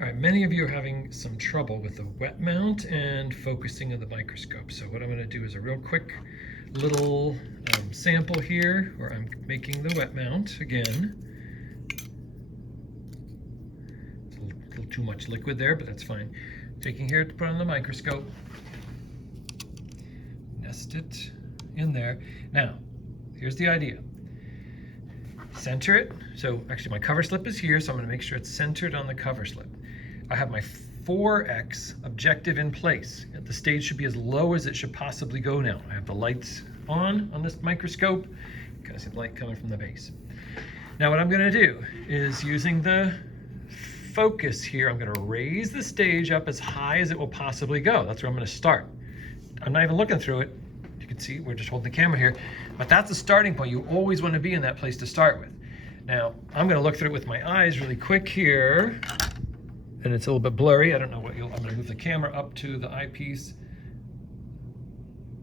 All right, many of you are having some trouble with the wet mount and focusing of the microscope. So what I'm going to do is a real quick little sample here where I'm making the wet mount again. It's a little too much liquid there, but that's fine. Taking here to put on the microscope. Nest it in there. Now, here's the idea. Center it. So actually my cover slip is here, so I'm going to make sure it's centered on the cover slip. I have my 4x objective in place. The stage should be as low as it should possibly go now. I have the lights on this microscope. You kind of see the light coming from the base. Now what I'm going to do is using the focus here, I'm going to raise the stage up as high as it will possibly go. That's where I'm going to start. I'm not even looking through it. You can see we're just holding the camera here, but that's the starting point. You always want to be in that place to start with. Now I'm going to look through it with my eyes really quick here. And it's a little bit blurry. I don't know what I'm going to move the camera up to the eyepiece.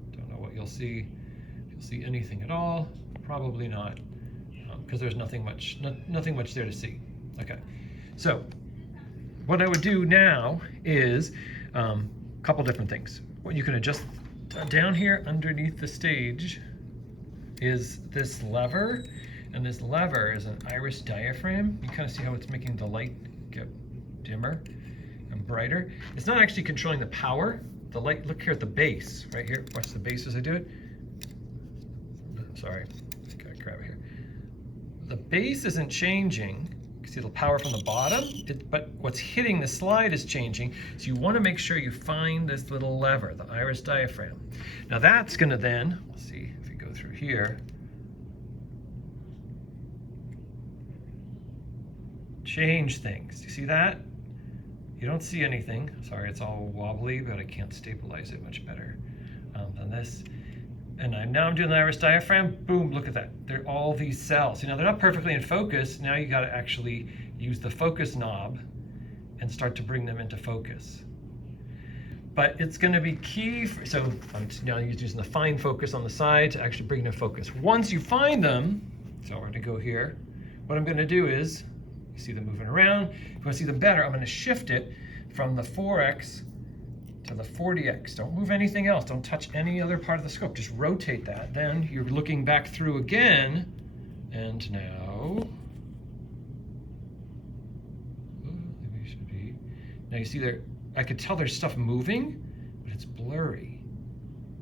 Don't know what you'll see. If you'll see anything at all, probably not, because there's nothing much there to see. Okay, so what I would do now is a couple different things. What you can adjust down here underneath the stage is this lever, and this lever is an Iris Diaphragm. You kind of see how it's making the light get dimmer and brighter. It's not actually controlling the power. The light, look here at the base, right here. Watch the base as I do it. Sorry, just gotta grab it here. The base isn't changing. You can see the power from the bottom, but what's hitting the slide is changing. So you want to make sure you find this little lever, the Iris Diaphragm. Now that's gonna then, let's see if we go through here, change things. You see that? You don't see anything. Sorry, it's all wobbly, but I can't stabilize it much better than this. And now I'm doing the Iris Diaphragm. Boom, look at that. They're all these cells. You know, they're not perfectly in focus. Now you got to actually use the focus knob and start to bring them into focus. But it's going to be key. So I'm now using the fine focus on the side to actually bring them to focus. Once you find them, so we're going to go here. What I'm going to do is, you see them moving around. If you want to see them better, I'm going to shift it from the 4x to the 40x. Don't move anything else. Don't touch any other part of the scope. Just rotate that. Then you're looking back through again. And now, maybe it should be. Now you see there, I could tell there's stuff moving, but it's blurry.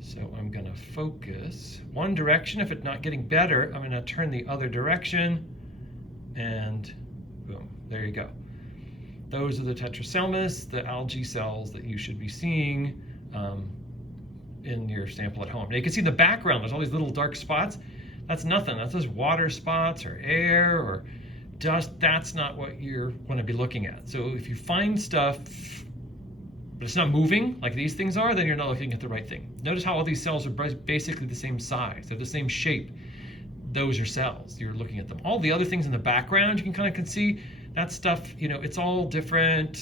So I'm going to focus one direction. If it's not getting better, I'm going to turn the other direction, and boom, there you go. Those are the tetracelmus, the algae cells that you should be seeing in your sample at home. Now you can see the background, there's all these little dark spots. That's nothing, that's just water spots or air or dust. That's not what you're going to be looking at. So if you find stuff, but it's not moving like these things are, then you're not looking at the right thing. Notice how all these cells are basically the same size, they're the same shape. Those are cells, you're looking at them. All the other things in the background, you can see that stuff, you know, it's all different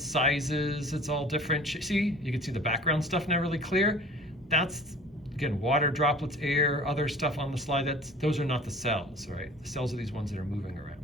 sizes, it's all different. See, you can see the background stuff now really clear. That's, again, water droplets, air, other stuff on the slide, those are not the cells, right? The cells are these ones that are moving around.